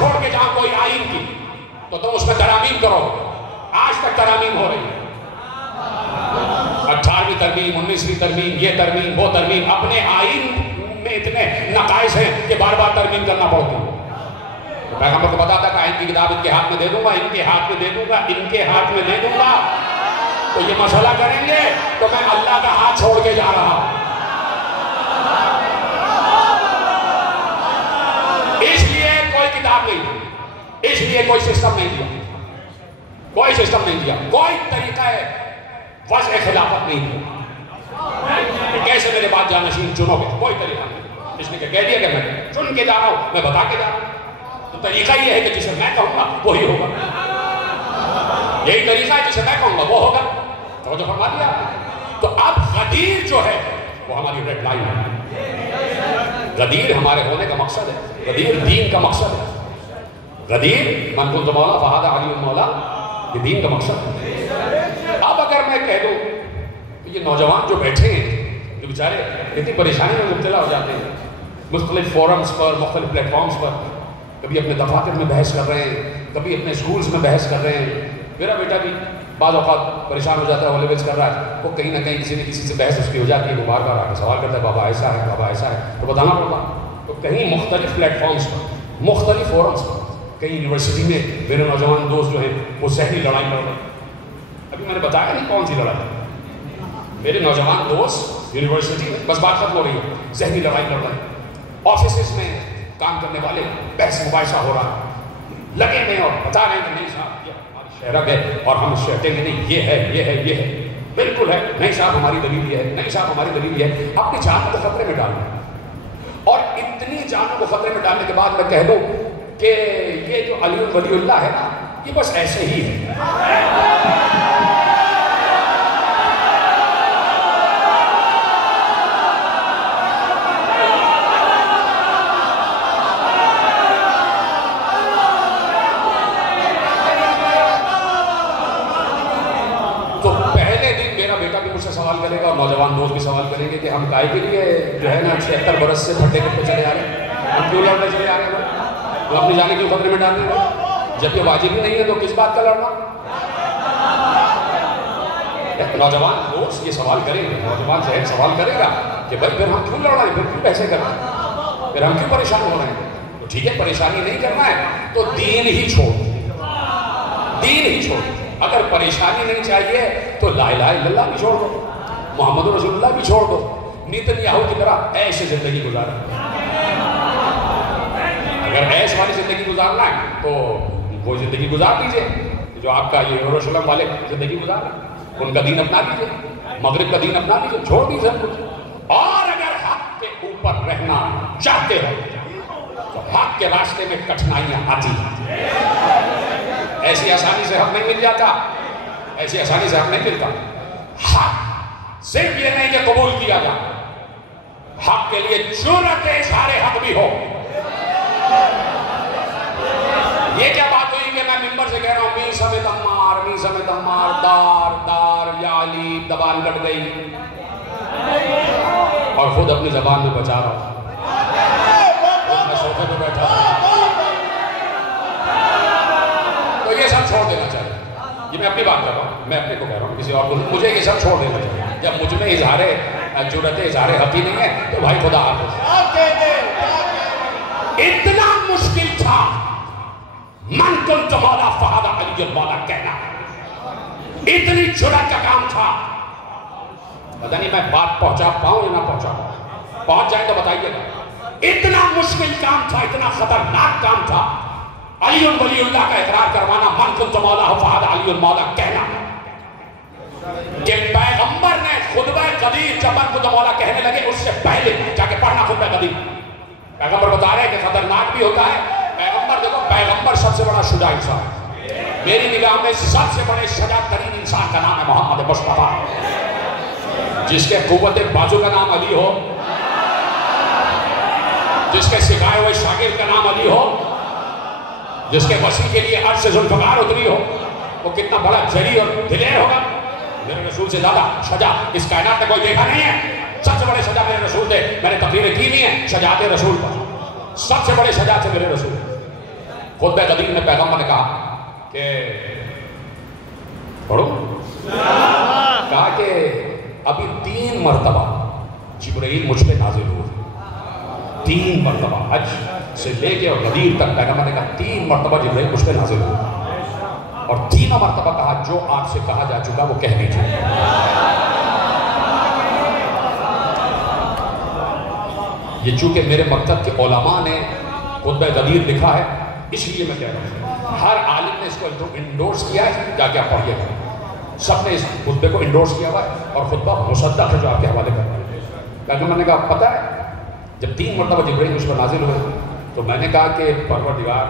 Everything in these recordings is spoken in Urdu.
چھوڑ کے جہاں کوئی آئین کی تو تم اس میں ترامیم کرو. آج تک ترامیم ہو رہی ہے. 18ویں ترمیم، 19ویں ترمیم، یہ ترمیم وہ ترمیم. اپنے آئین میں اتنے نقائص ہیں کہ بار بار ترمیم کرنا پڑتی ہے. پیغمبر کو بتا تھا کہ آئین کی کتاب ان کے ہاتھ میں دے دوں گا، ان کے ہاتھ میں دے دوں گا، ان کے ہاتھ میں دے دوں گا، تو یہ مسئلہ کریں گے تو میں اللہ کا ہاتھ چھوڑ کے جا رہا ہوں. اس لیے کوئی کتاب نہیں دی، اس لیے کوئی سسٹم نہیں دیا، کوئی سسٹم نہیں دیا، کوئی طریقہ ہے وضع خلافت نہیں دیا. کیسے میرے بعد جانشین چنو گے؟ کوئی طریقہ نہیں. اس نے کہہ دیا کہ میں چن کے جا رہا ہوں، میں بتا کے جا رہا ہوں. تو طریقہ یہ ہے کہ جسے میں کہوں گا وہی ہوگا. یہی طریقہ ہے، جسے میں کہوں گا وہ ہوگا. توجہ فرما دیا. تو اب غدیر جو ہے وہ ہماری ریڈ لائن ہے. غدیر ہمارے ہونے کا مقصد ہے، غدیر دین کا مقصد ہے. غدیر من کنت مولا فہذا علی المولا، یہ دین کا مقصد ہے. اب اگر میں کہہ دوں کہ یہ نوجوان جو بیٹھے ہیں، جو بیچارے اتنی پریشانی میں مبتلا ہو جاتے ہیں، مختلف فورمز پر، مختلف پلیٹ فارمز پر، کبھی اپنے دفاتر میں بحث کر رہے ہیں، کبھی اپنے سکولز میں بحث کر رہے ہیں. میرا بیٹا بھی بعض اوقات پریشان ہو جاتا ہے، او لیولز کر رہا ہے، وہ کہیں نہ کہیں کسی نہ کسی سے بحث اس کی ہو جاتی ہے. وہ بار بار آ کے سوال کرتا ہے، بابا ایسا ہے، بابا ایسا ہے، تو بتانا پڑتا. تو کہیں مختلف پلیٹ فارمز پر، مختلف فورمز پر، کہیں یونیورسٹی میں میرے نوجوان دوست جو ہیں وہ ذہنی لڑائی لڑ رہے ہیں. ابھی میں نے بتایا نہیں کون سی لڑائی. میرے نوجوان دوست یونیورسٹی میں بس بات ختم ہو رہی ہے، ذہنی لڑائی لڑ رہے ہیں. آفیسز میں کام کرنے والے بحث مباحثہ ہو رہا ہے، لگے ہوئے اور بتا رہے ہیں کہ نہیں صاحب یہ ہماری شہرت ہے اور ہم اس سے ہٹیں گے نہیں، یہ ہے، یہ ہے، یہ ہے. بالکل ہے، نہیں صاحب ہماری دلیل یہ ہے، نہیں صاحب ہماری دلیل یہ ہے. اپنی جان کو خطرے میں ڈالنا. اور اتنی جانوں کو خطرے میں ڈالنے کے بعد میں کہہ دوں کہ یہ جو علی ولی اللہ ہے نا، یہ بس ایسے ہی ہے. سوال کرے گا اور نوجوان دوست بھی سوال کریں گے کہ ہم کائے کے لیے جو ہے نا 76 برس سے پھٹے کرتے چلے آ رہے ہیں، ہم کیوں لڑنے چلے آ رہے ہیں؟ تو اپنی جانے کیوں خطرے میں ڈالنے گا؟ جب یہ واجب ہی نہیں ہے تو کس بات کا لڑنا؟ نوجوان دوست یہ سوال کریں گے، نوجوان ذہن سوال کرے گا کہ بھائی پھر ہم کیوں لڑ رہے ہیں، پھر کیوں پیسے کر رہے ہیں، پھر ہم کیوں پریشان ہو رہے ہیں؟ تو ٹھیک ہے، پریشانی نہیں کرنا ہے تو دین ہی چھوڑ، دین ہی چھوڑ. اگر پریشانی نہیں چاہیے تو لا الہ الا اللہ بھی چھوڑ دو، محمد رسول اللہ بھی چھوڑ دو. نیتنیاہو کی طرح ایسے زندگی گزارو. اگر ایس والی زندگی گزارنا ہے تو وہ زندگی گزار دیجئے جو آپ کا یہ یروشلم والے زندگی گزار رہے ہیں. ان کا دین اپنا لیجئے، مغرب کا دین اپنا لیجئے، چھوڑ دیجئے سب کچھ. اور اگر حق کے اوپر رہنا چاہتے ہو تو حق کے راستے میں کٹھنائیاں آتی ہیں. ایسی آسانی سے حق نہیں مل جاتا، ایسی آسانی سے حق نہیں ملتا. حق صرف یہ نہیں کہ قبول کیا جائے، حق کے لیے جرأت اظہار حق بھی ہو. یہ کیا بات ہوئی کہ میں ممبر سے کہہ رہا ہوں می سمیت امار، می سمیت امار، دار دار یا علی، زبان کٹ گئی اور خود اپنی زبان میں بچا رہا ہوں. میں صوفے پہ بیٹھا تو یہ سب چھوڑ دینا چاہیے. یہ میں اپنی بات کر رہا ہوں، میں اپنے کو کہہ رہا ہوں، کسی اور کو مجھے یہ سب چھوڑ دینا چاہیے. جب مجھ میں اظہار جرأت اظہار حق ہی نہیں ہے تو بھائی خدا حافظ. اتنا مشکل تھا من کنت مولا فہذا علی المولا کہنا، اتنی جرأت کا کام تھا. پتہ نہیں میں بات پہنچا پاؤں یا نہ پہنچا پاؤں، پہنچ جائے تو بتائیے گا. اتنا مشکل کام تھا، اتنا خطرناک کام تھا علی ولی اللہ کا اقرار کروانا، من کنت مولا فہذا علی المولا کہنا. کہ پیغمبر نے خطبہ قدیر جب من کنت مولا کہنے لگے اس سے پہلے جا کے پڑھنا خطبہ قدیر. پیغمبر بتا رہے ہیں کہ خطرناک بھی ہوتا ہے. پیغمبر دیکھو، پیغمبر سب سے بڑا شجاع انسان، میری نگاہ میں سب سے بڑے شجاع ترین انسان کا نام ہے محمد مصطفیٰ. جس کے قوت بازو کا نام علی ہو، جس کے سکھائے ہوئے شاگرد کا نام علی ہو، جس کے وسیع کے لیے عرش سے ذوالفقار اتری ہو، وہ کتنا بڑا جری اور دلیر ہوگا. میرے رسول سے زیادہ شجاع اس کائنات میں کوئی دیکھا نہیں ہے. سب سے بڑے شجاع میرے رسول تھے. میں نے تقریریں کی نہیں ہیں شجاعت رسول پر، سب سے بڑے شجاع تھے میرے رسول. خطبہ قدیم میں پیغمبر نے کہا کہ پڑھو، کہا کہ ابھی 3 مرتبہ جبرائیل مجھ پہ نازل ہوئے، 3 مرتبہ، حج سے لے کے اور غدیر تک پیغمبر نے کہا 3 مرتبہ جبرائیل مجھ پہ نازل ہوئے، اور 3 مرتبہ کہا جو آپ سے کہا جا چکا وہ کہہ دیجیے۔ یہ چونکہ میرے مکتب کے علماء نے خطبہ غدیر لکھا ہے اس لیے میں کہہ رہا ہوں، ہر عالم نے اس کو انڈورس کیا ہے، جا کے آپ پڑھیے گا، سب نے اس خطبے کو انڈورس کیا ہوا ہے اور خطبہ مصدق ہے جو آپ کے حوالے کر رہا ہے۔ کیونکہ میں نے کہا پتہ ہے جب 3 مرتبہ جبرائیل مجھ پر نازل ہوئے تو میں نے کہا کہ پروردگار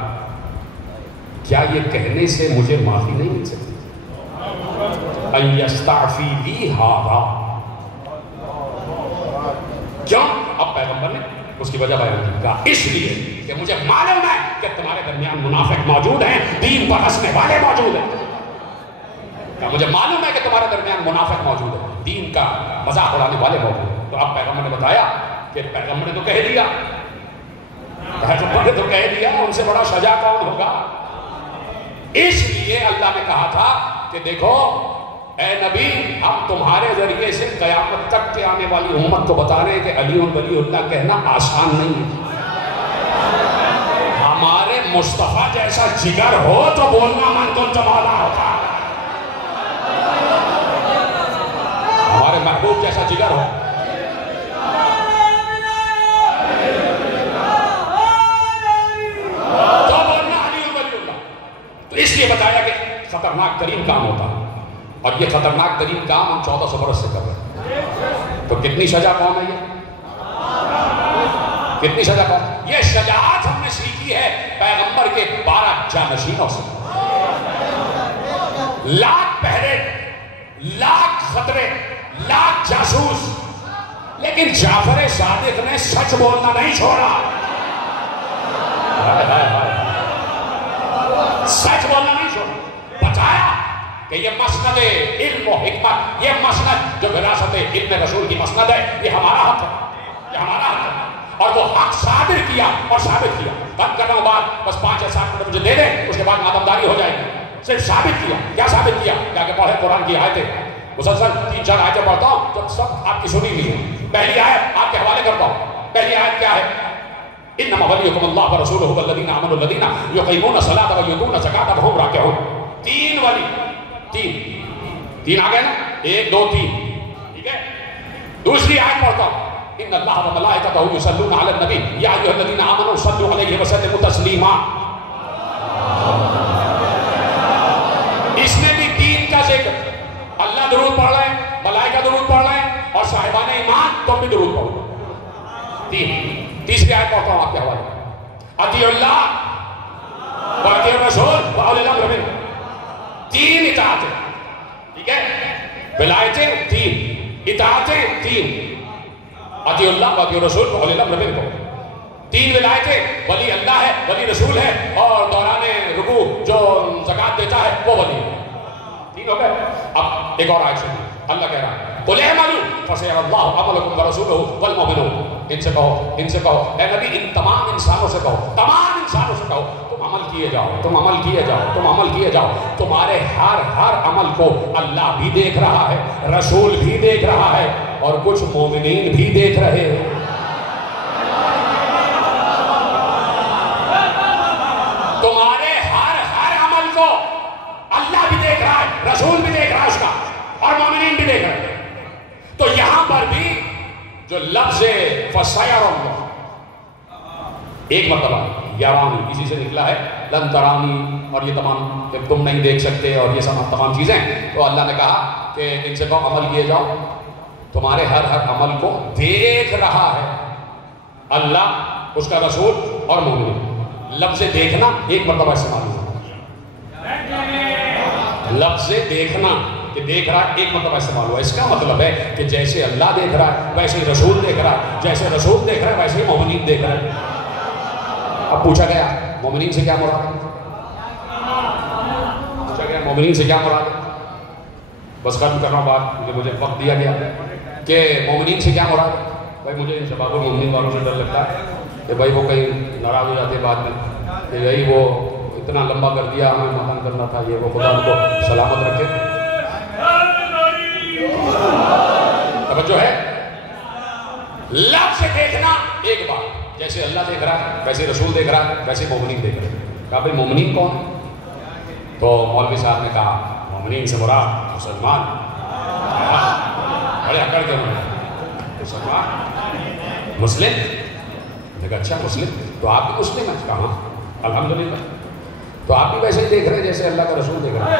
کیا یہ کہنے سے مجھے معافی نہیں مل سکتی؟ ان یستعفی لی ھذا، کیوں؟ اب پیغمبر نے اس کی وجہ بیان کی، کہا اس لیے کہ مجھے معلوم ہے کہ تمہارے درمیان منافق موجود ہیں، دین پر ہنسنے والے موجود ہیں۔ کہا مجھے معلوم ہے کہ تمہارے درمیان منافق موجود ہیں، دین کا مذاق اڑانے والے موجود ہیں۔ تو اب پیغمبر نے بتایا کہ پیغمبر نے تو کہہ دیا، پیغمبر نے تو کہہ دیا، ان سے بڑا شجاع کون ہوگا؟ اس لیے اللہ نے کہا تھا کہ دیکھو اے نبی، ہم تمہارے ذریعے سے قیامت تک کے آنے والی امت کو بتا رہے ہیں کہ علی ولی اللہ کہنا آسان نہیں ہے۔ ہمارے مصطفیٰ جیسا جگر ہو تو بولنا من کنت مولا ہوتا، ہمارے محبوب جیسا جگر ہو تو بولنا علی ولی اللہ۔ تو اس لیے بتایا کہ خطرناک ترین کام ہوتا ہے، اور یہ خطرناک ترین کام ہم 1400 برس سے کر رہے ہیں۔ تو کتنی سزا کون ہے یہ؟ کتنی سزا کون؟ یہ شجاعت ہم نے سیکھی ہے پیغمبر کے 12 جانشینوں سے۔ لاکھ پہرے، لاکھ خطرے، لاکھ جاسوس، لیکن جعفر صادق نے سچ بولنا نہیں چھوڑا، سچ بولنا نہیں چھوڑا، بتایا کہ یہ مسند علم و حکمت، یہ مسند جو وراثت علم رسول کی مسند ہے، یہ ہمارا حق ہے، یہ ہمارا حق ہے، اور وہ حق صادر کیا اور ثابت کیا۔ بند کر رہا ہوں بات، بس 5 یا 7 منٹ مجھے دے دیں، اس کے بعد ماتمداری ہو جائے گی۔ صرف ثابت کیا، کیا ثابت کیا؟ کیا کہ پڑھے قرآن کی آیتیں، مسلسل 3-4 آیتیں پڑھتا ہوں جب سب آپ کی سنی ہوئی ہیں۔ پہلی آیت آپ کے حوالے کرتا ہوں، پہلی آیت کیا ہے؟ انما ولیکم اللہ ورسولہ والذین آمنوا الذین یقیمون الصلاۃ ویؤتون الزکاۃ وہم راکعون۔ 3 ولی، 3 آ گئے نا، 1 2 3، ٹھیک ہے۔ دوسری آیت پڑھتا ہوں، ان اللہ وملائکتہ یصلون علی النبی یا ایھا الذین آمنوا صلوا علیہ وسلموا تسلیما۔ اس میں بھی 3 کا ذکر، اللہ درود پڑھ رہے ہیں، ملائکہ درود پڑھ رہے ہیں، اور صاحبان ایمان تم بھی درود پڑھو۔ 3۔ تیسری آیت پڑھتا ہوں آپ کے حوالے، اطیعوا اللہ واطیعوا الرسول واولی الامر منکم۔ 3 اطاعتیں، ٹھیک ہے، ولایتیں 3، اطاعتیں 3، اطیعوا اللہ واطیعوا الرسول واولی الامر منکم۔ 3 ولایتیں، ولی اللہ ہے، ولی رسول ہے، اور دوران رکوع جو زکوٰۃ دیتا ہے وہ ولی ہے۔ 3 ہو گئے۔ اب ایک اور آیت سنیے، اللہ کہہ رہا ہے قل اعملوا فسيرى الله عملكم ورسوله والمؤمنون۔ ان سے کہو اے نبی، ان تمام انسانوں سے کہو، تمام انسانوں سے کہو، تم عمل کیے جاؤ، تم عمل کیے جاؤ، تم عمل کیے جاؤ۔ تمہارے ہر عمل کو اللہ بھی دیکھ رہا ہے، رسول بھی دیکھ رہا ہے، اور کچھ مومنین بھی دیکھ رہے ہیں۔ تمہارے ہر عمل کو اللہ بھی دیکھ رہا ہے، رسول بھی دیکھ رہا ہے اس کا، اور مومنین بھی دیکھ رہے ہیں۔ تو یہاں پر بھی جو لفظ فَسَيَرَى اللَّهُ، ایک مرتبہ یارانی اسی سے نکلا ہے، لن ترانی، اور یہ تمام کہ تم نہیں دیکھ سکتے اور یہ تمام چیزیں، تو اللہ نے کہا کہ ان سے کہو عمل کیے جاؤ، تمہارے ہر عمل کو دیکھ رہا ہے اللہ، اس کا رسول اور مومن۔ لفظ دیکھنا ایک مرتبہ استعمال ہوا، لفظ دیکھنا کہ دیکھ رہا ہے ایک مرتبہ استعمال ہوا۔ اس کا مطلب ہے کہ جیسے اللہ دیکھ رہا ہے ویسے ہی رسول دیکھ رہا ہے، جیسے رسول دیکھ رہا ہے ویسے ہی مومنین دیکھ رہا ہے۔ اب پوچھا گیا مومنین سے کیا مراد ہے؟ پوچھا گیا مومنین سے کیا مراد ہے؟ بس ختم کر رہا ہوں بات، کیونکہ مجھے وقت دیا گیا کہ مومنین سے کیا مراد ہے۔ بھائی مجھے ان شباب المومنین والوں سے ڈر لگتا ہے کہ بھائی وہ کہیں ناراض ہو جاتے ہیں بعد میں، کہ بھائی وہ اتنا لمبا کر دیا، ہمیں ماتم کرنا تھا، یہ وہ خدا ان کو سلامت رکھے. توجہ ہے، لفظ دیکھنا ایک بات، جیسے اللہ دیکھ رہا ہے ویسے رسول دیکھ رہا ہے ویسے مومنین دیکھ رہے ہیں. کہا بھائی مومنین کون ہے؟ تو مولوی صاحب نے کہا مومنین سے مراد مسلمان. بڑے اکڑ کے انہوں نے مسلمان مسلم. دیکھا اچھا مسلم تو آپ بھی مسلم ہیں؟ کہا الحمدللہ. تو آپ بھی ویسے ہی دیکھ رہے ہیں جیسے اللہ کا رسول دیکھ رہا ہے.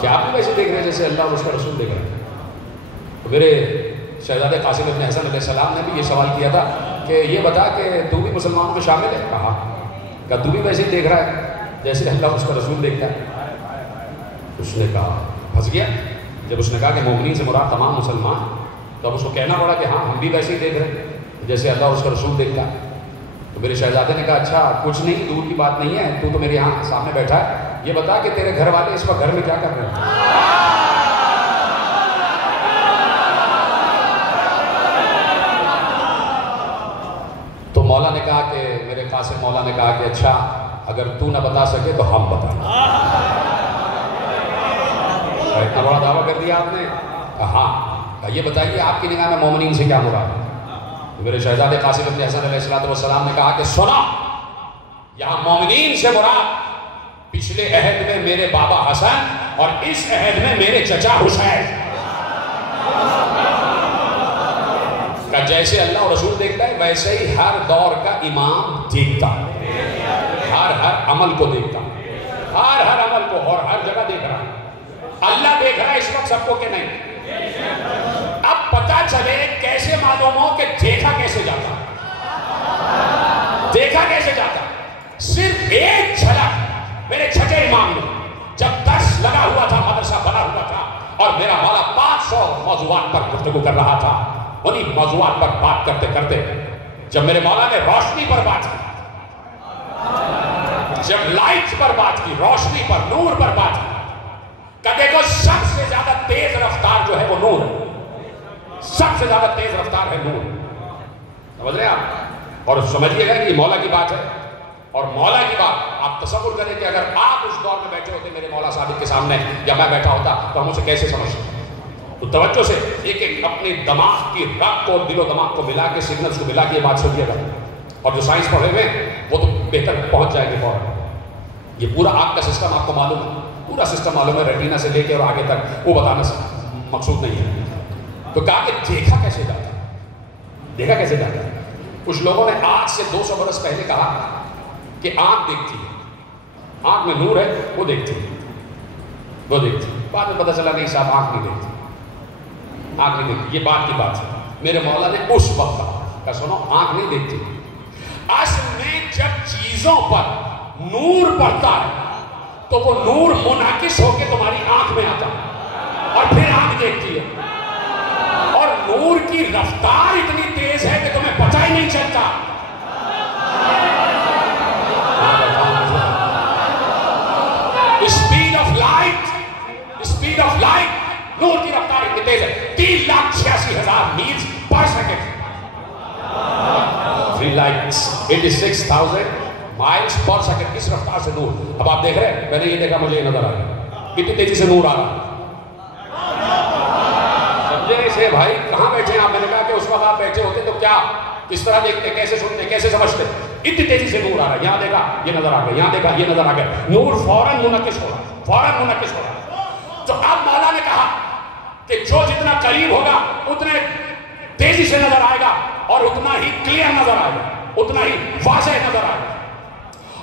کیا آپ بھی ویسے دیکھ رہے ہیں جیسے اللہ اور اس کا رسول دیکھ رہے ہیں؟ تو میرے شہزادے قاسم بن حسن علیہ السلام نے بھی یہ سوال کیا تھا کہ یہ بتا کہ تو بھی مسلمانوں میں شامل ہے؟ کہا کہ تو بھی ویسے ہی دیکھ رہا ہے جیسے اللہ اس کا رسول دیکھتا ہے. اس نے کہا پھنس گیا. جب اس نے کہا کہ مومنین سے مراد تمام مسلمان، تو اب اس کو کہنا پڑا کہ ہاں ہم بھی ویسے ہی دیکھ رہے ہیں جیسے اللہ اس کا رسول دیکھتا ہے. تو میرے شہزادے نے کہا اچھا کچھ نہیں، دور کی بات نہیں ہے، تو میرے یہاں سامنے بیٹھا ہے، یہ بتا کہ تیرے گھر والے اس وقت گھر میں کیا کر رہے ہیں؟ تو مولا نے کہا کہ میرے قاسم مولا نے کہا کہ اچھا اگر تو نہ بتا سکے تو ہم بتائیں. اتنا بڑا دعویٰ کر دیا آپ نے. ہاں یہ بتائیے آپ کی نگاہ میں مومنین سے کیا مراد ہے؟ میرے شہزادے قاسم بن حسن علیہ السلام نے کہا کہ سنا، یہاں مومنین سے مراد پچھلے عہد میں میرے بابا حسن اور اس عہد میں میرے چچا حسین کا جیسے اللہ اور رسول دیکھتا ہے ویسے ہی ہر دور کا امام دیکھتا ہے، ہر عمل کو دیکھتا ہے، ہر عمل کو اور ہر جگہ دیکھ رہا ہے. اللہ دیکھ رہا ہے اس وقت سب کو کہ نہیں. اب پتا چلے کیسے معلوم ہو کہ دیکھا کیسے جاتا، دیکھا کیسے جاتا. صرف ایک جھلک میرے چھٹے امام نے جب درس لگا ہوا تھا، مدرسہ بنا ہوا تھا اور میرا مولا 500 موضوعات پر گفتگو کر رہا تھا، انہی موضوعات پر بات کرتے کرتے جب میرے مولا نے روشنی پر بات کی، جب لائٹ پر بات کی، روشنی پر، نور پر بات کی، کہ دیکھو سب سے زیادہ تیز رفتار جو ہے وہ نور ہے، سب سے زیادہ تیز رفتار ہے نور. سمجھ رہے ہیں آپ؟ اور سمجھیے گا کہ یہ مولا کی بات ہے. اور مولا کی بات آپ تصور کریں کہ اگر آپ اس دور میں بیٹھے ہوتے میرے مولا صادق کے سامنے یا میں بیٹھا ہوتا تو ہم اسے کیسے سمجھتے؟ تو توجہ سے ایک ایک اپنے دماغ کی رگ کو، دل و دماغ کو ملا کے، سگنلز کو ملا کے یہ بات سمجھیے گا. اور جو سائنس پڑھے ہوئے وہ تو بہتر پہنچ جائے گے فوراً. یہ پورا آنکھ کا سسٹم آپ کو معلوم ہے، پورا سسٹم معلوم ہے، ریٹینا سے لے کے اور آگے تک، وہ بتانا مقصود نہیں ہے. تو کہا کہ دیکھا کیسے جاتا، دیکھا کیسے جاتا. کچھ لوگوں نے آج سے 200 برس پہلے کہا کہ آنکھ دیکھتی ہے، آنکھ میں نور ہے، وہ دیکھتی ہے، وہ دیکھتی ہے. بعد میں پتہ چلا نہیں صاحب آنکھ نہیں دیکھتی، آنکھ نہیں دیکھتی. یہ بات کی بات ہے. میرے مولا نے اس وقت کہا سنو آنکھ نہیں دیکھتی. اصل میں جب چیزوں پر نور پڑتا ہے تو وہ نور منعکس ہو کے تمہاری آنکھ میں آتا ہے اور پھر آنکھ دیکھتی ہے. اور نور کی رفتار اتنی تیز ہے کہ تمہیں پتہ ہی نہیں چلتا. اسپیڈ آف لائٹ، نور کی رفتار اتنی تیز ہے 3,86,000 میل پر سیکنڈ، 3,86,000 مائلز پر سیکنڈ. اس رفتار سے نور. اب آپ دیکھ رہے ہیں، میں نے یہ دیکھا مجھے یہ نظر آ رہا ہے کتنی تیزی سے نور آ رہا ہے. سمجھے اسے بھائی؟ کہاں بیٹھے ہیں آپ؟ میں نے کہا کہ اس وقت آپ بیٹھے ہوتے تو کیا کس طرح دیکھتے، کیسے سنتے، کیسے سمجھتے؟ اتنی تیزی سے نور آ رہا ہے. یہاں دیکھا یہ نظر آ گیا، یہاں دیکھا یہ نظر آ گیا. نور فوراً منعکس ہو رہا ہے، فوراً منعکس ہو رہا ہے. تو اب مولا نے کہا کہ جو جتنا قریب ہوگا اتنے تیزی سے نظر آئے گا اور اتنا ہی کلیئر نظر آئے گا، اتنا ہی واضح نظر آئے گا.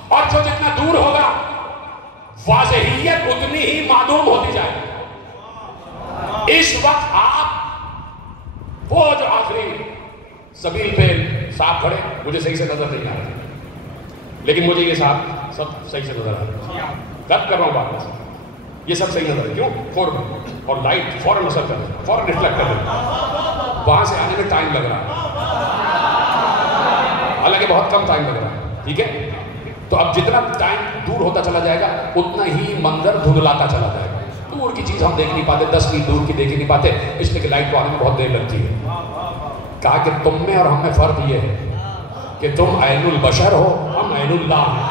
اور جو جتنا دور ہوگا واضحیت اتنی ہی معدوم ہوتی جائے گی. اس وقت آپ وہ جو آخری سبیل پہ صاحب کھڑے، مجھے صحیح سے نظر نہیں آ رہا، لیکن مجھے یہ صاحب سب صحیح سے نظر آ رہا ہے. کب کر رہا ہوں بات سے، یہ سب صحیح نظر ہے. کیوں؟ فوراً. اور لائٹ فوراً اثر کر رہی ہے، فوراً ریفلیکٹ کر رہی ہے. وہاں سے آنے میں ٹائم لگ رہا ہے، حالانکہ بہت کم ٹائم لگ رہا ہے. ٹھیک ہے؟ تو اب جتنا ٹائم دور ہوتا چلا جائے گا اتنا ہی منظر دھندلاتا چلا جائے گا. دور کی چیز ہم دیکھ نہیں پاتے، 10 میل دور کی دیکھ نہیں پاتے، اس لیے کہ لائٹ کو آنے میں بہت دیر لگتی ہے. کہا کہ تم میں اور ہم میں فرق یہ ہے کہ تم عین البشر ہو، ہم عین اللہ ہیں۔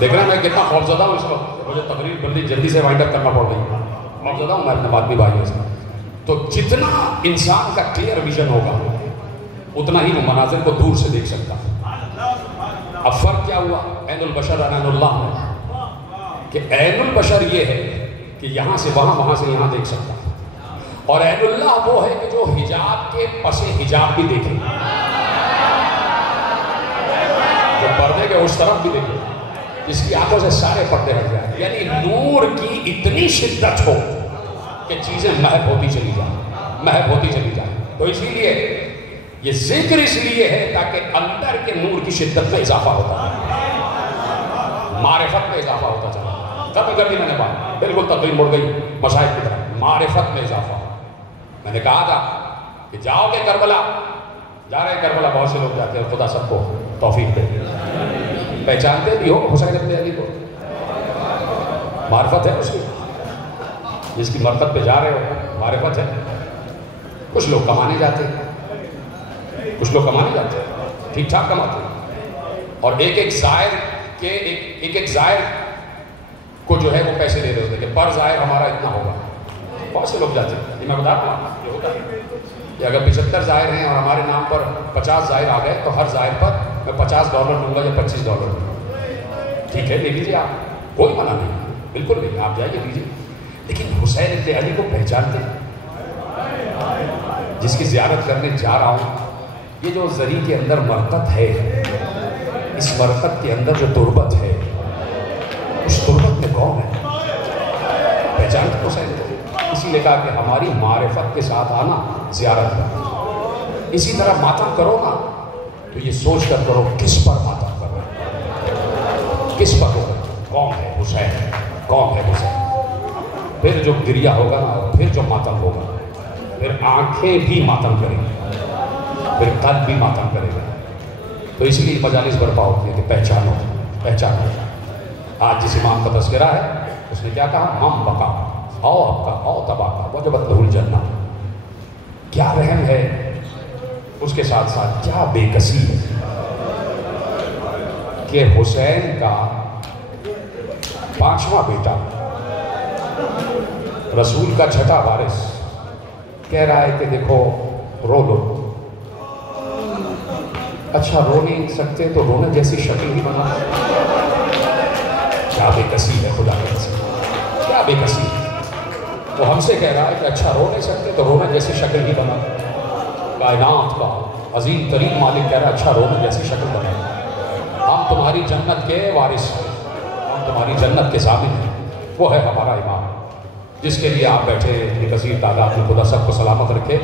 دیکھ رہے ہیں میں کتنا خوفزدہ ہوں اس وقت، مجھے تقریر جلدی سے وائنڈ اپ کرنا پڑ رہی ہے، خوفزدہ ہوں میں اپنے بات بھی بھائیوں سے۔ تو جتنا انسان کا کلیئر ویژن ہوگا اتنا ہی وہ مناظر کو دور سے دیکھ سکتا ہے۔ اب فرق کیا ہوا عین البشر اور عین اللہ میں، کہ عین البشر یہ ہے کہ یہاں سے وہاں، وہاں سے یہاں دیکھ سکتا ہے، اور عین اللہ وہ ہے کہ جو حجاب کے پس حجاب بھی دیکھے، جو پردے کے اس طرف بھی دیکھے، جس کی آنکھوں سے سارے پردے ہٹ جائیں، یعنی نور کی اتنی شدت ہو کہ چیزیں محب ہوتی چلی جائیں، محب ہوتی چلی جائیں۔ تو اسی لیے یہ ذکر اس لیے ہے تاکہ اندر کے نور کی شدت میں اضافہ ہوتا ہے، معرفت میں اضافہ ہوتا چلا۔ کبھی کبھی میں نے بات بالکل تقریر مڑ گئی مشاہد کی طرف، معرفت میں اضافہ۔ میں نے کہا تھا کہ جاؤ گے کربلا، جا رہے ہیں کربلا، بہت سے لوگ جاتے ہیں، خدا سب کو توفیق دے۔ پہچانتے بھی ہو حسین ابن علی کو، معرفت ہے اس کی، جس کی مرتبہ پہ جا رہے ہو معرفت ہے۔ کچھ لوگ کمانے جاتے ہیں، کچھ لوگ کمانے جاتے ہیں، ٹھیک ٹھاک کماتے ہیں، اور ایک ایک زائر کو جو ہے وہ پیسے دے رہے ہوتے ہیں کہ پر زائر ہمارا اتنا ہوگا۔ بہت سے لوگ جاتے ہیں، یہ میں بتا رہا ہوں یہ ہوتا ہے کہ اگر 75 زائر ہیں اور ہمارے نام پر 50 زائر آ گئے تو ہر زائر پر میں $50 دوں گا یا $25 دوں گا۔ ٹھیک ہے لے لیجیے آپ، کوئی منع نہیں، بالکل نہیں، آپ جائیے لیجیے۔ لیکن حسین ابن علی کو پہچانتے ہیں، جس کی زیارت کرنے جا رہا ہوں، یہ جو زری کے اندر مرقد ہے، اس مرقد کے اندر جو تربت ہے، اس تربت میں کون ہے؟ پہچانتے حسین ابن علی؟ اسی لیے کہا کہ ہماری معرفت کے ساتھ آنا زیارت ہے۔ اسی طرح ماتم کرو نا تو یہ سوچ کر کرو کس پر ماتم کرو، کس پر ہو، کون ہے حسین، کون ہے حسین۔ پھر جو گریہ ہوگا نا، پھر جو ماتم ہوگا، پھر آنکھیں بھی ماتم کریں گی، پھر قلب بھی ماتم کرے گا۔ تو اس لیے مجالس برپا ہوتی ہے کہ پہچانو، پہچانو۔ آج جس امام کا تذکرہ ہے اس نے کیا کہا؟ ہم بقا او اب کا او تباہ کا وجبت لہ الجنہ۔ کیا رحم ہے اس کے ساتھ ساتھ کیا بے کسی ہے کہ حسین کا 5واں بیٹا، رسول کا 6واں وارث، کہہ رہا ہے کہ دیکھو رو لو۔ اچھا رو نہیں سکتے تو رونے جیسی شکل ہی بنا۔ کیا بے کسی ہے خدا کے قسم، کیا بے کسی ہے۔ وہ ہم سے کہہ رہا ہے کہ اچھا رو نہیں سکتے تو رونے جیسی شکل ہی بنا۔ کائنات کا عظیم ترین مالک کہہ رہا ہے اچھا رونے جیسی شکل بنا۔ ہم تمہاری جنت کے وارث ہیں، ہم تمہاری جنت کے ضامن ہیں۔ وہ ہے ہمارا امام، جس کے لیے آپ بیٹھے یہ کثیر تعداد میں، خدا سب کو سلامت رکھے،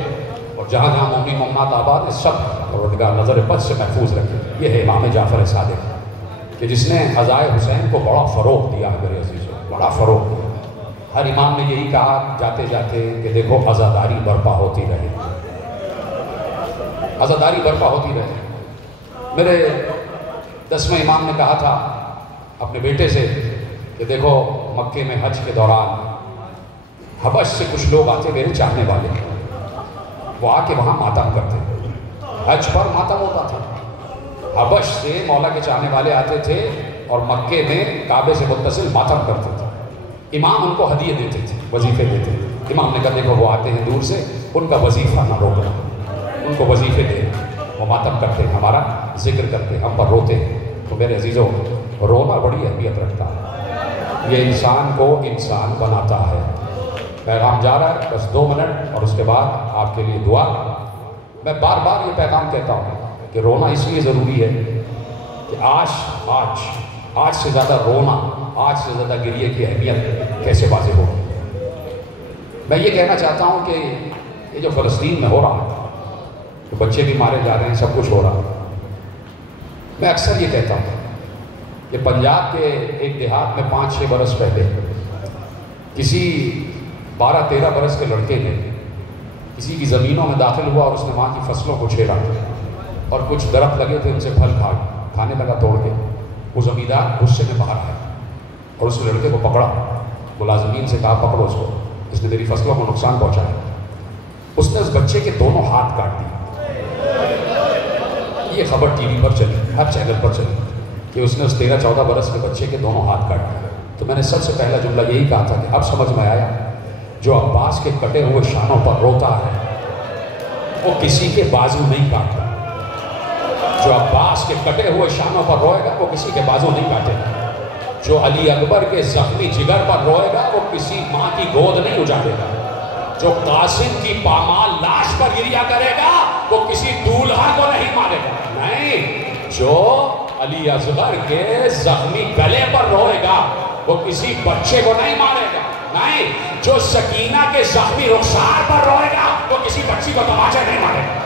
اور جہاں جہاں مومنین مومنات آباد ہیں سب پروردگار نظر بد سے محفوظ رکھے۔ یہ ہے امام جعفر صادق، کہ جس نے عزائے حسین کو بڑا فروغ دیا ہے میرے عزیزوں، بڑا فروغ دیا۔ ہر امام نے یہی کہا جاتے جاتے کہ دیکھو عزاداری برپا ہوتی رہے، عزاداری برپا ہوتی رہے۔ میرے 10ویں امام نے کہا تھا اپنے بیٹے سے کہ دیکھو مکے میں حج کے دوران حبش سے کچھ لوگ آتے میرے چاہنے والے، وہ آ کے وہاں ماتم کرتے، حج پر ماتم ہوتا تھا، حبش سے مولا کے چاہنے والے آتے تھے اور مکے میں کعبے سے متصل ماتم کرتے تھے۔ امام ان کو ہدیے دیتے تھے، وظیفے دیتے تھے۔ امام نے کہا دیکھو وہ آتے ہیں دور سے، ان کا وظیفہ نہ روکنا، ان کو وظیفے دے، وہ ماتم کرتے ہیں، ہمارا ذکر کرتے ہیں، ہم پر روتے ہیں۔ تو میرے عزیزوں رونا بڑی اہمیت رکھتا ہے، یہ انسان کو انسان بناتا ہے۔ پیغام جا رہا ہے، بس 2 منٹ اور اس کے بعد آپ کے لیے دعا۔ میں بار بار یہ پیغام کہتا ہوں کہ رونا اس لیے ضروری ہے کہ آج سے زیادہ رونا، آج سے زیادہ گریے کی اہمیت کیسے واضح ہوگی۔ میں یہ کہنا چاہتا ہوں کہ یہ جو فلسطین میں ہو رہا ہے، تو بچے بھی مارے جا رہے ہیں، سب کچھ ہو رہا ہے، میں اکثر یہ کہتا ہوں کہ پنجاب کے ایک دیہات میں 5-6 برس پہلے کسی 12-13 برس کے لڑکے نے کسی کی زمینوں میں داخل ہوا اور اس نے وہاں کی فصلوں کو چھیڑا، اور کچھ درخت لگے تھے ان سے پھل کھانے لگا توڑ کے۔ وہ زمیندار غصے میں باہر آیا، اور اس نے لڑکے کو پکڑا، ملازمین سے کہا پکڑو اس کو، اس نے میری فصلوں کو نقصان پہنچایا۔ اس نے اس بچے کے دونوں ہاتھ کاٹ دیے۔ یہ خبر ٹی وی پر چلی، ہر چینل پر چلی کہ اس نے اس 13-14 برس کے بچے کے دونوں ہاتھ کاٹ دیے۔ تو میں نے سب سے پہلا جملہ یہی کہا تھا کہ اب سمجھ میں آیا، جو عباس کے کٹے ہوئے شانوں پر روتا ہے وہ کسی کے بازو نہیں کاٹتا۔ جو عباس کے کٹے ہوئے شانوں پر روئے گا وہ کسی کے بازو نہیں کاٹے گا۔ جو علی اکبر کے زخمی جگر پر روئے گا وہ کسی ماں کی گود نہیں اجاڑے گا۔ جو قاسم کی پامال لاش پر گریا کرے گا وہ کسی دولہا کو نہیں مارے گا۔ نہیں، جو علی اصغر کے زخمی گلے پر روئے گا وہ کسی بچے کو نہیں مارے گا۔ نہیں، جو سکینہ کے زخمی رخسار پر روئے گا وہ کسی بچی کو تماچے نہیں مارے گا۔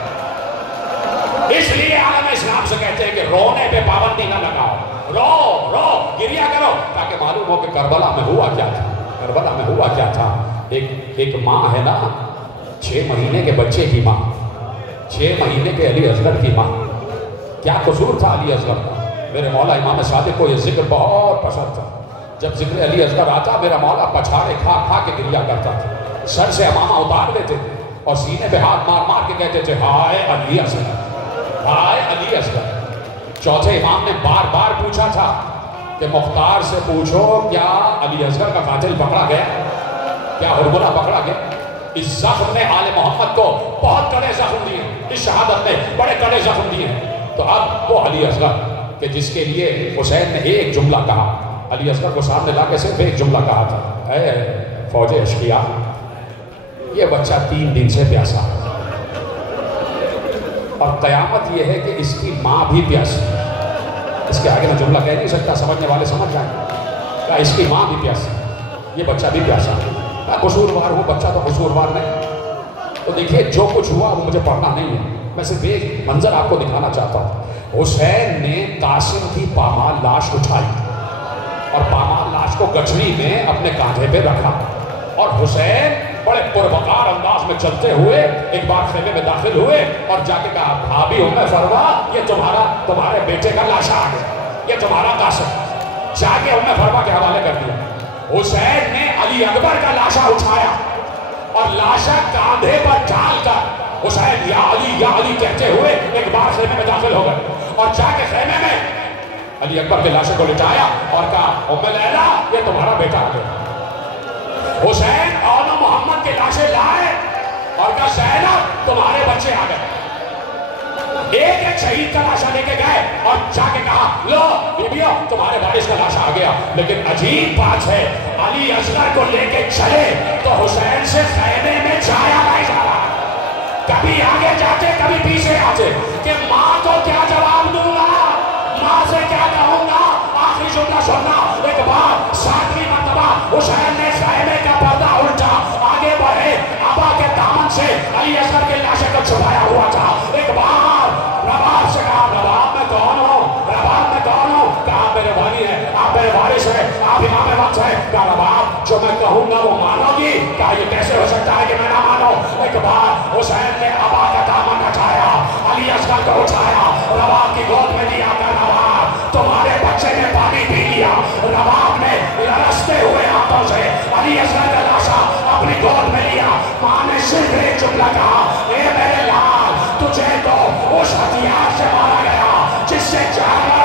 اس لیے عالم اسلام سے کہتے ہیں کہ رونے پہ پابندی نہ لگاؤ، رو رو گریا کرو، تاکہ معلوم ہو کہ کربلا میں ہوا کیا تھا۔ کربلا میں ہوا کیا تھا؟ ایک ماں ہے نا، 6 مہینے کے بچے کی ماں، 6 مہینے کے علی اصغر کی ماں، کیا قصور تھا علی اصغر کا؟ میرے مولا امام صادق کو یہ ذکر بہت پسند تھا۔ جب ذکر علی اصغر آتا میرا مولا پچھاڑے کھا کھا کے گریا کرتا تھا، سر سے امامہ اتار لیتے تھے اور سینے پہ ہاتھ مار مار کے کہتے تھے ہائے علی اصغر، ہائے علی اصغر۔ چوتھے امام نے بار بار پوچھا تھا کہ مختار سے پوچھو کیا علی اصغر کا قاتل پکڑا گیا، کیا ہرملہ پکڑا گیا؟ اس زخم نے آل محمد کو بہت کڑے زخم دیے، اس شہادت نے بڑے کڑے زخم دیے۔ تو اب وہ علی اصغر کہ جس کے لیے حسین نے ایک جملہ کہا، علی اصغر کو سامنے لا کے صرف ایک جملہ کہا تھا، اے فوج اشقیا، یہ بچہ 3 دن سے پیاسا، اور قیامت یہ ہے کہ اس کی ماں بھی پیاسی۔ اس کے آگے میں جملہ کہہ نہیں سکتا، سمجھنے والے سمجھ جائیں، کہ اس کی ماں بھی پیاسی، یہ بچہ بھی پیاسا۔ قصوروار ہوں، بچہ تو قصوروار نہیں۔ تو دیکھیے جو کچھ ہوا وہ مجھے پڑھنا نہیں ہے، میں صرف ایک منظر آپ کو دکھانا چاہتا ہوں۔ حسین نے قاسم کی پامال لاش اٹھائی اور پامال لاش کو گٹھڑی میں اپنے کاندھے پہ رکھا، اور حسین بڑے پروقار انداز میں چلتے ہوئے ایک بار خیمے میں داخل ہوئے اور جا کے کہا بھابی ام فروا، یہ تمہارے بیٹے کا لاشا آ گیا، یہ تمہارا قاسم۔ جا کے ام فروا کے حوالے کر دیا۔ حسین نے علی اکبر کا لاشا اٹھایا اور لاشا کاندھے پر ڈال کر حسین یا علی کہتے ہوئے ایک بار خیمے میں داخل ہو گئے، اور جا کے خیمے میں علی اکبر کے لاشے کو لٹایا اور کہا ام لیلا، یہ تمہارا بیٹا آ گیا۔ حسین اور محمد کے لاشے لائے اور کہا زینب تمہارے بچے آ گئے۔ ایک ایک شہید کا لاشا لے کے گئے اور جا کے کہا لو بیبیو تمہارے وارث کا لاشا آ گیا۔ لیکن عجیب بات ہے، علی اصغر کو لے کے چلے تو حسین سے خیمے میں جایا نہیں جا رہا، کبھی آگے جاتے کبھی پیچھے آتے کہ ماں کو کیا جواب دوں گا، ماں سے کیا کہوں گا۔ آخری جملہ سننا، ایک بار 7ویں مرتبہ حسین نے خیمے کا پردہ الٹا، آگے بڑھے، ابا کے دامن سے علی اصغر کے لاشے کو چھپایا ہوا تھا۔ ایک بار رباب سے کہا رباب میں کون ہوں، رباب میں کون ہوں؟ کہا میرے والی ہے، آپ میرے وارث ہیں، آپ امام وقت ہیں۔ کہا رباب جو میں کہوں گا وہ مانو گی؟ کہا یہ کیسے ہو سکتا ہے کہ میں نہ مانوں؟ ایک بار حسین نے ابا کا دامن اٹھایا، علی اصغر کو اٹھایا، رباب کی گود میں لیا کر رباب تمہارے بچے نے پانی پی لیا۔ رباب نے لرزتے ہوئے ہاتھوں سے علی اصغر کا لاشا اپنی گود میں لیا۔ ماں نے صرف ایک جملہ کہا، اے میرے لال، تجھے تو اس ہتھیار سے مارا گیا جس سے جانور